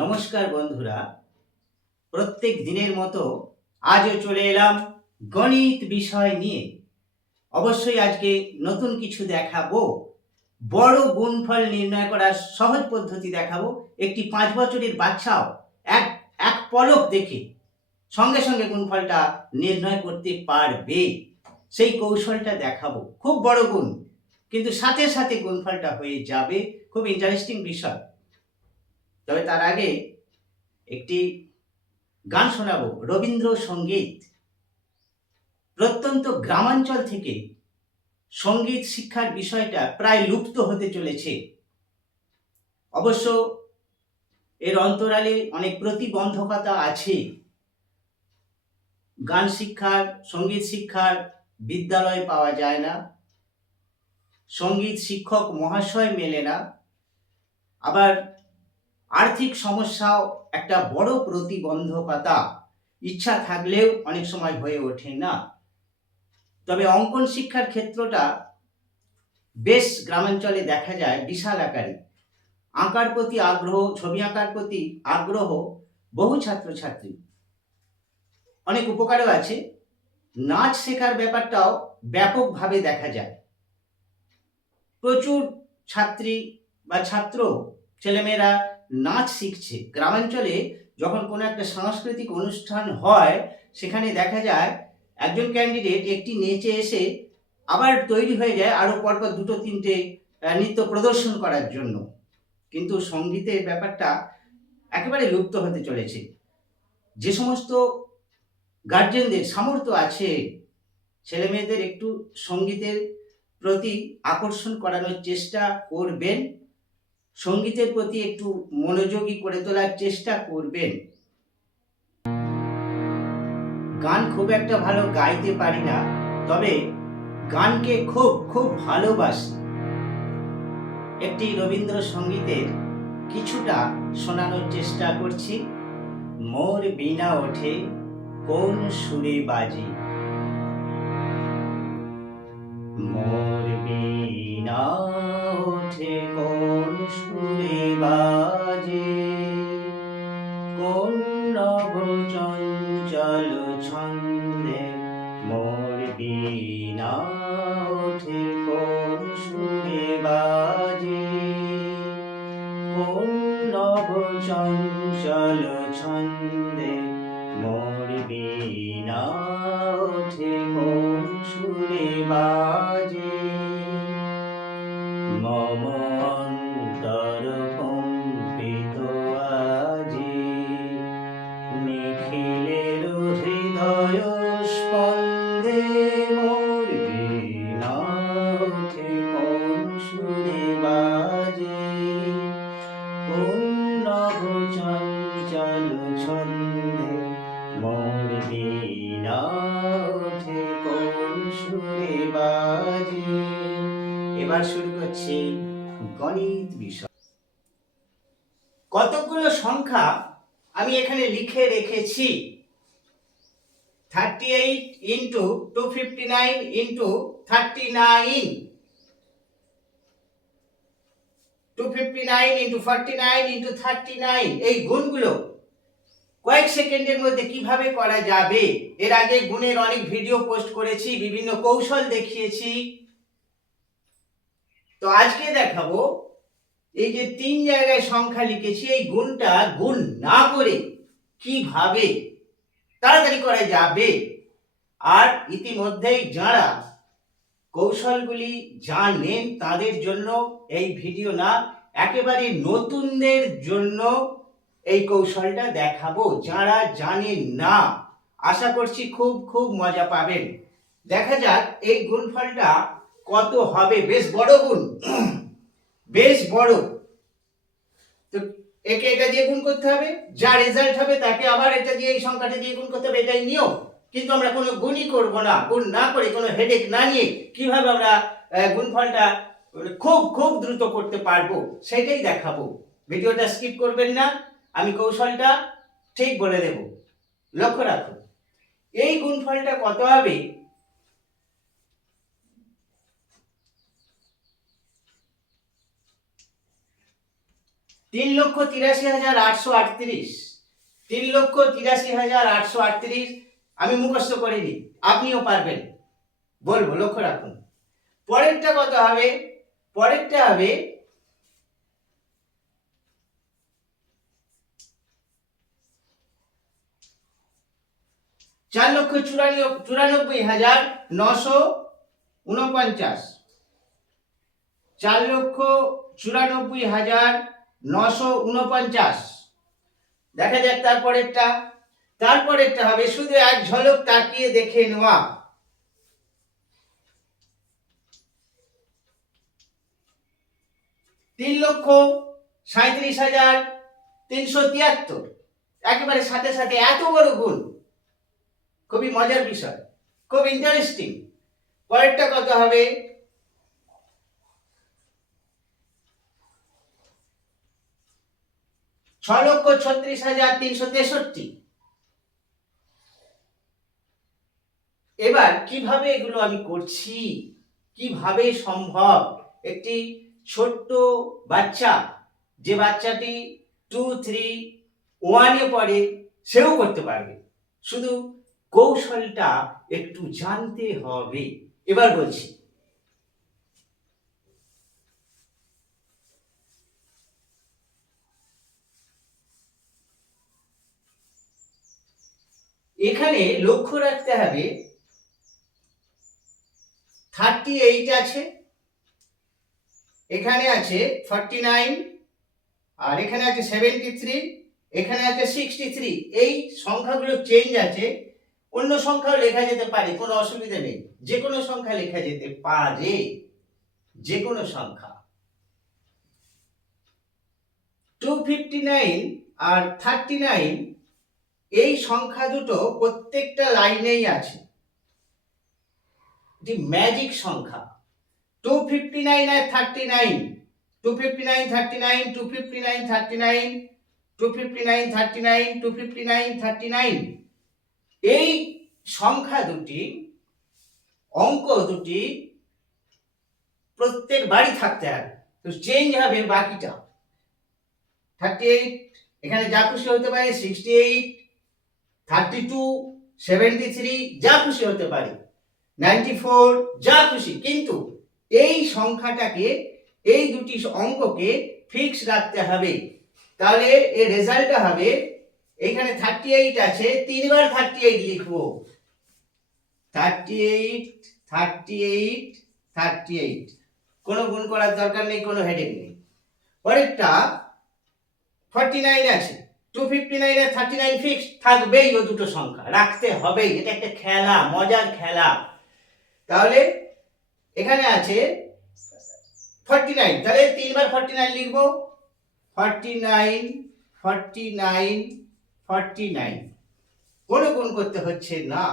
নমস্কার বন্ধুরা। প্রত্যেক দিনের মতো আজও চলে এলাম গণিত বিষয় নিয়ে। অবশ্যই আজকে নতুন কিছু দেখাবো। বড় গুণফল নির্ণয় করার সহজ পদ্ধতি দেখাবো। একটি পাঁচ বছরের বাচ্চাও এক এক পলক দেখে সঙ্গে সঙ্গে গুণফলটা নির্ণয় করতে পারবে। সেই কৌশলটা দেখাবো। খুব বড় গুণ, কিন্তু সাথে সাথে গুণফলটা হয়ে যাবে। খুব ইন্টারেস্টিং বিষয়। তবে তার আগে একটি গান শোনাবো রবীন্দ্রসঙ্গীত প্রত্যন্ত গ্রামাঞ্চল থেকে সংগীত শিক্ষার বিষয়টা প্রায় লুপ্ত হতে চলেছে। অবশ্য এর অন্তরালে অনেক প্রতিবন্ধকতা আছে। গান শিক্ষার, সংগীত শিক্ষার বিদ্যালয় পাওয়া যায় না। সংগীত শিক্ষক মহাশয় মেলে না। আবার আর্থিক সমস্যাও একটা বড় প্রতিবন্ধকতা। ইচ্ছা থাকলেও অনেক সময় হয়ে ওঠে না। তবে অঙ্কন শিক্ষার ক্ষেত্রটা বেশ গ্রামাঞ্চলে দেখা যায়, বিশাল আকারে। আঁকার প্রতি আগ্রহ, ছবি আঁকার প্রতি আগ্রহ বহু ছাত্রছাত্রী। অনেক উপকারও আছে। নাচ শেখার ব্যাপারটাও ব্যাপকভাবে দেখা যায়। প্রচুর ছাত্রী বা ছাত্র, ছেলেমেয়েরা নাচ শিখছে। গ্রামাঞ্চলে যখন কোনো একটা সাংস্কৃতিক অনুষ্ঠান হয়, সেখানে দেখা যায় একজন ক্যান্ডিডেট একটি নেচে এসে আবার তৈরি হয়ে যায় আরও পরপর দুটো, তিনটে নৃত্য প্রদর্শন করার জন্য। কিন্তু সঙ্গীতের ব্যাপারটা একেবারে লুপ্ত হতে চলেছে। যে সমস্ত গার্জেনদের সামর্থ্য আছে ছেলে মেয়েদের একটু সঙ্গীতের প্রতি আকর্ষণ করানোর চেষ্টা করবেন সঙ্গীতের প্রতি একটু মনোযোগী করে তোলার চেষ্টা করবেন। গান খুব একটা ভালো গাইতে পারি না, তবে গানকে খুব খুব ভালোবাসি। একটি রবীন্দ্রসঙ্গীতের কিছুটা শোনানোর চেষ্টা করছি। মোর বিনা ওঠে কোন সুরে বাজি। মোর সুরে বাজে। কোন নব চঞ্চল ছন্দে মোর বিনা ওঠে, কোন সুরে বাজে। কোন নব চঞ্চল ছন্দে মোর বিনা ওঠে, কোন সুরে বাজে। করছি গণিত বিষয়। কতগুলো সংখ্যা আমি এখানে লিখে রেখেছি? Thirty eight into two fifty nine into thirty nine two fifty nine into forty nine into thirty nine এই গুণগুলো কয়েক সেকেন্ডের মধ্যে কীভাবে করা যাবে? এর আগে গুণের অনেক ভিডিও পোস্ট করেছি, বিভিন্ন কৌশল দেখিয়েছি। তো আজকে দেখাবো এই যে তিন জায়গায় সংখ্যা লিখেছি, এই গুণটা গুণ না করে কীভাবে তাড়াতাড়ি করা যাবে? আর ইতিমধ্যেই যারা কৌশলগুলি জানেন তাদের জন্য এই ভিডিও না, একেবারে নতুনদের জন্য এই কৌশলটা দেখাবো। যারা জানেন না, আশা করছি খুব খুব মজা পাবেন। দেখা যাক এই গুণফলটা কত হবে? বেশ বড় গুণ। বেশ বড়। তো একে এটা দিয়ে গুণ করতে হবে। যা রেজাল্ট হবে তাকে আবার এটা দিয়ে এই সংখ্যাটা দিয়ে গুণ করতে হবে। এটাই নিয়ম। কিন্তু আমরা কোনো গুণই করব না। গুণ না করে কোনো হেডেক না নিয়ে কীভাবে আমরা গুণফলটা খুব খুব দ্রুত করতে পারব, সেটাই দেখাবো। ভিডিওটা স্কিপ করবেন না। আমি কৌশলটা ঠিক বলে দেব। লক্ষ্য রাখুন। এই গুণফলটা কত হবে? তিন লক্ষ তিরাশি হাজার আটশো আটত্রিশ। তিন লক্ষ তিরাশি হাজার আটশো আটত্রিশ। আমি মুখস্থ করিনি, আপনিও পারবেন। বলব, লক্ষ্য রাখুন। পরেরটা কত হবে? পরেরটা হবে চার লক্ষ চুরানব্বই হাজার নশো উনপঞ্চাশ। চার লক্ষ চুরানব্বই হাজার নশো উনপঞ্চাশ। দেখা যাক তারপরেরটা। তারপরেরটা হবে শুধু এক ঝলক তাকিয়ে দেখে নেওয়া। তিন লক্ষ সাঁত্রিশ হাজার তিনশো তিয়াত্তর। একেবারে সাথে সাথে এত বড় গুণ। খুবই মজার বিষয়। খুব ইন্টারেস্টিং পরেরটা কত হবে? ছ লক্ষ ছত্রিশ হাজার তিনশো তেষট্টি। এবার কীভাবে এগুলো আমি করছি? কীভাবে সম্ভব? একটি ছোট্ট বাচ্চা, যে বাচ্চাটি টু থ্রি ওয়ানে পড়ে, সেও করতে পারবে। শুধু কৌশলটা একটু জানতে হবে। এবার বলছি এখানে লক্ষ্য রাখতে হবে থার্টি এইট আছে, এখানে আছে ফর্টি নাইন আর এখানে আছে সেভেন্টি থ্রি এখানে আছে সিক্সটি থ্রি এই সংখ্যাগুলো চেঞ্জ আছে, অন্য সংখ্যাও লেখা যেতে পারে, কোনো অসুবিধা নেই। যে কোনো সংখ্যা লেখা যেতে পারে যে কোনো সংখ্যা। টু ফিফটি নাইন আর থার্টি নাইন এই সংখ্যা দুটো প্রত্যেকটা লাইনেই আছে। এটি ম্যাজিক সংখ্যা। টু ফিফটি নাইন আর thirty nine two fifty nine thirty nine two fifty nine thirty nine two fifty nine thirty nine two fifty nine thirty nine এই সংখ্যা দুটি, অঙ্ক দুটি প্রত্যেক বাড়ি থাকতে হবে। তো চেঞ্জ হবে বাকিটা। থার্টি এইট এখানে যা খুশি হতে পারে sixty eight thirty two, seventy three, যা খুশি হতে পারে। নাইনটি ফোর, যা খুশি। কিন্তু এই সংখ্যাটাকে, এই দুটি অঙ্ককে ফিক্স রাখতে হবে। তাহলে এর রেজাল্টটা হবে, এখানে থার্টি এইট আছে, তিনবার থার্টি এইট লিখব। Thirty eight thirty eight thirty eight. কোনো গুণ করার দরকার নেই, কোনো হেডেক নেই। পরেরটা ফর্টি নাইন আছে। টু ফিফটি নাইন আর থার্টি নাইন ফিক্স থাকবেই ও দুটো সংখ্যা। রাখতে হবেই। এটা একটা খেলা, মজার খেলা। তাহলে এখানে আছে ফর্টি নাইন তাহলে তিনবার ফর্টি নাইন লিখব। Forty nine forty nine forty nine কোনো গুণ করতে হচ্ছে না।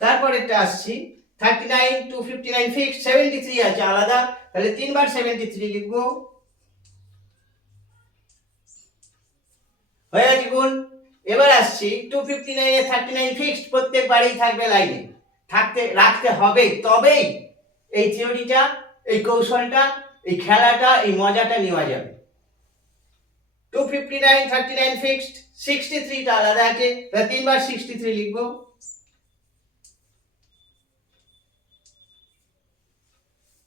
তারপরেরটা আসছি। Thirty nine two fifty nine fix seventy three আছে আলাদা। তাহলে তিনবার সেভেন্টি থ্রি লিখব। হয়ে গেছে গুণ এবার আসছি টু ফিফটি নাইনে থার্টি নাইন ফিক্সড প্রত্যেক বাড়ি থাকবে লাইনে থাকতে, রাখতে হবে। তবেই এই থিওরিটা এই কৌশলটা, এই খেলাটা, এই মজাটা নেওয়া যাবে। Two fifty nine thirty nine fixed sixty থ্রিটা আলাদা আছে। তিনবার সিক্সটি থ্রি লিখব।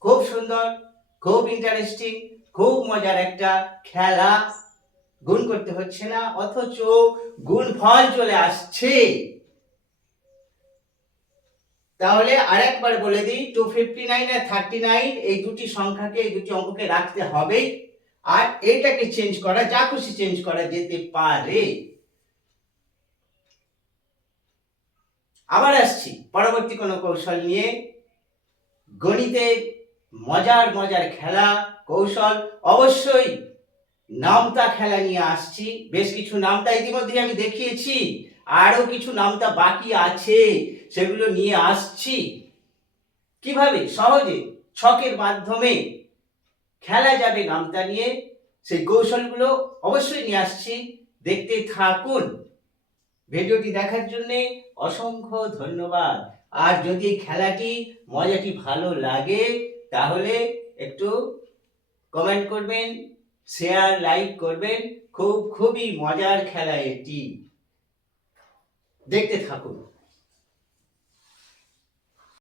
খুব সুন্দর, খুব ইন্টারেস্টিং খুব মজার একটা খেলা। গুণ করতে হচ্ছে না, অথচ গুণ ফল চলে আসছে। তাহলে আরেকবার বলে দিই টু ফিফটি নাইন আর থার্টি নাইন এই দুটি সংখ্যাকে, এই দুটি অঙ্ককে রাখতে হবে, আর এটাকে চেঞ্জ করা, যা খুশি চেঞ্জ করা যেতে পারে। আবার আসছি, পরবর্তী কোনো কৌশল নিয়ে। গণিতের মজার মজার খেলা, কৌশল অবশ্যই নামতা খেলা নিয়ে আসছি। বেশ কিছু নামতা ইতিমধ্যে আমি দেখিয়েছি। আরও কিছু নামতা বাকি আছে, সেগুলো নিয়ে আসছি। কীভাবে? সহজে। ছকের মাধ্যমে। খেলা যাবে নামতা নিয়ে। সেই কৌশলগুলো অবশ্যই নিয়ে আসছি। দেখতে থাকুন। ভিডিওটি দেখার জন্য অসংখ্য ধন্যবাদ। আর যদি খেলাটি, মজাটি ভালো লাগে, তাহলে একটু কমেন্ট করবেন। শেয়ার লাইক করবেন। খুব খুবই মজার খেলা এটি। দেখতে থাকুন।